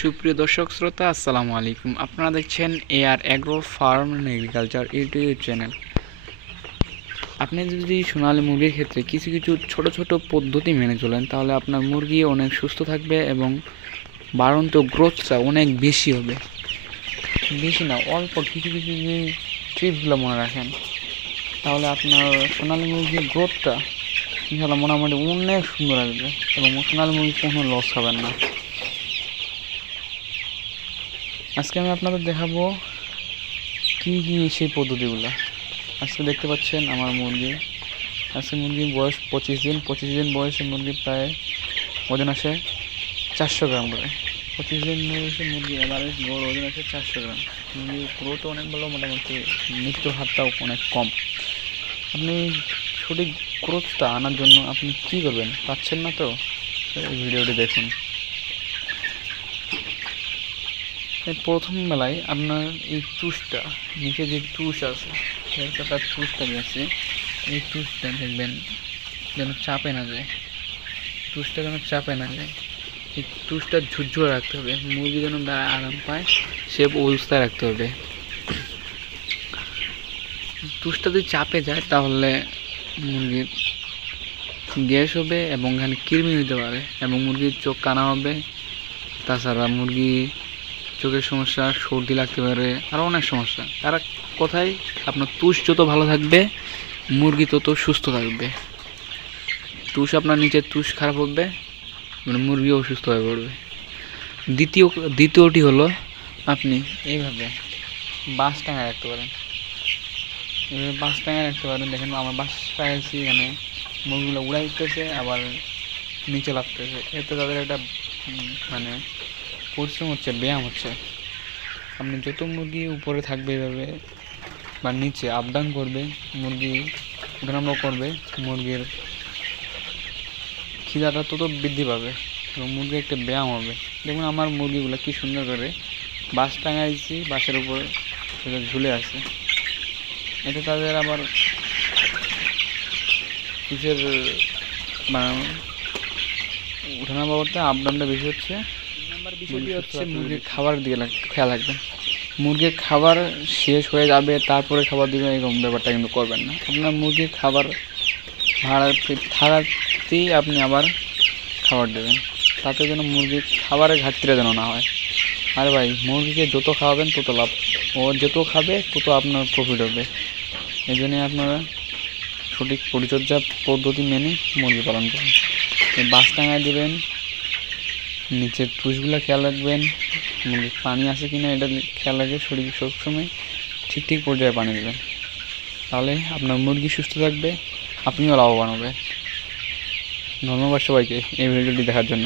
সুপ্রিয় দর্শক শ্রোতা, আসসালামু আলাইকুম। আপনারা দেখছেন AR agro farm and agriculture YouTube channel. আপনি যদি সোনালী মুরগির ক্ষেত্রে কিছু কিছু ছোট ছোট পদ্ধতি মেনে চলেন, তাহলে আপনার মুরগি অনেক সুস্থ থাকবে এবং বাড়ন্ত গ্রোথটা অনেক বেশি হবে। বেশি না, অল্প কিছু কিছু যে ট্রিপসগুলো মনে রাখেন, তাহলে আপনার সোনালী মুরগির গ্রোথটা ইনশাআল্লাহ মোটামুটি অনেক সুন্দর আসবে এবং সোনালী মুরগি কোনো লস হবেন না। আজকে আমি আপনাদের দেখাবো কি কি সেই পদ্ধতিগুলো। আজকে দেখতে পাচ্ছেন আমার মুরগি, আজকে মুরগির বয়স 25 দিন বয়সে মুরগি প্রায় ওজন আসে 400 গ্রাম করে। 25 দিন বয়সে মুরগি এভারেজ গড় ওজন আসে 400 গ্রাম। মুরগির গ্রোথও অনেক ভালো, মোটামুটি মৃত্যুর হারটাও অনেক কম। আপনি সঠিক গ্রোথটা আনার জন্য আপনি কি করবেন, পাচ্ছেন না তো এই ভিডিওটি দেখুন। প্রথম বেলায় আপনার এই টুসটা, নিচে যে টুস আছে, তার টুসটা আছে, এই টুসটা দেখবেন যেন চাপে না যায়, টুসটা যেন চাপে না যায়। এই টুসটা ঝুরঝুরে রাখতে হবে, মুরগি যেন আরাম পায় সে অবস্থায় রাখতে হবে। টুসটা যদি চাপে যায় তাহলে মুরগির গ্যাস হবে এবং এখানে কৃমি হতে পারে এবং মুরগির চোখ কানা হবে। তাছাড়া মুরগি চোখের সমস্যা, সর্দি লাগতে পারে, আরও অনেক সমস্যা। তারা কোথায় আপনার তুষ যত ভালো থাকবে মুরগি তত সুস্থ থাকবে। তুষ আপনার নিচের তুষ খারাপ হবে মানে মুরগি অসুস্থ হয়ে পড়বে। দ্বিতীয়টি হলো আপনি এইভাবে বাঁশ টাঙায় রাখতে পারেন। এইভাবে বাঁশ টাঙায় রাখতে পারেন। দেখেন আমার বাঁশ টাঙাইছি, এখানে মুরগিগুলো উড়াইতেছে আবার নিচে লাগতেছে, এতে তাদের একটা মানে পরিশ্রম হচ্ছে, ব্যায়াম হচ্ছে। আপনি যত মুরগি উপরে থাকবে এভাবে বা নিচে আপ ডাউন করবে, মুরগি ওঠানামা করবে, মুরগির খিদাটা তত বৃদ্ধি পাবে এবং মুরগির একটা ব্যায়াম হবে। দেখুন আমার মুরগিগুলো কি সুন্দর করে বাঁশ টাঙাইছি, বাঁশের উপরে ঝুলে আছে। এতে তাদের আবার কিসের ওঠানামা করতে আপ ডাউনটা বেশি হচ্ছে। নাম্বার বিষয়টি হচ্ছে মুরগির খাবারের দিকে খেয়াল রাখবেন। মুরগির খাবার শেষ হয়ে যাবে তারপরে খাবার দিবেন, এরকম ব্যাপারটা কিন্তু করবেন না। আপনার মুরগির খাবার থাকাতেই আপনি আবার খাবার দেবেন, তাতে যেন মুরগির খাবারের ঘাটতিটা যেন না হয়। আর ভাই, মুরগিকে যত খাওয়াবেন তত লাভ, ও যত খাবে তত আপনার প্রফিট হবে। এই জন্যই আপনারা সঠিক পরিচর্যা পদ্ধতি মেনে মুরগি পালন করুন। বাঁশ টাঙায় দেবেন, নিচের টুসগুলো খেয়াল রাখবেন, মুরগির পানি আছে কিনা এটা খেয়াল রাখবে। শরীর সবসময় ঠিক পর্যায়ে পানি দেবেন, তাহলে আপনার মুরগি সুস্থ থাকবে, আপনিও লাভবান হবেন। ধন্যবাদ সবাইকে এই ভিডিওটি দেখার জন্য।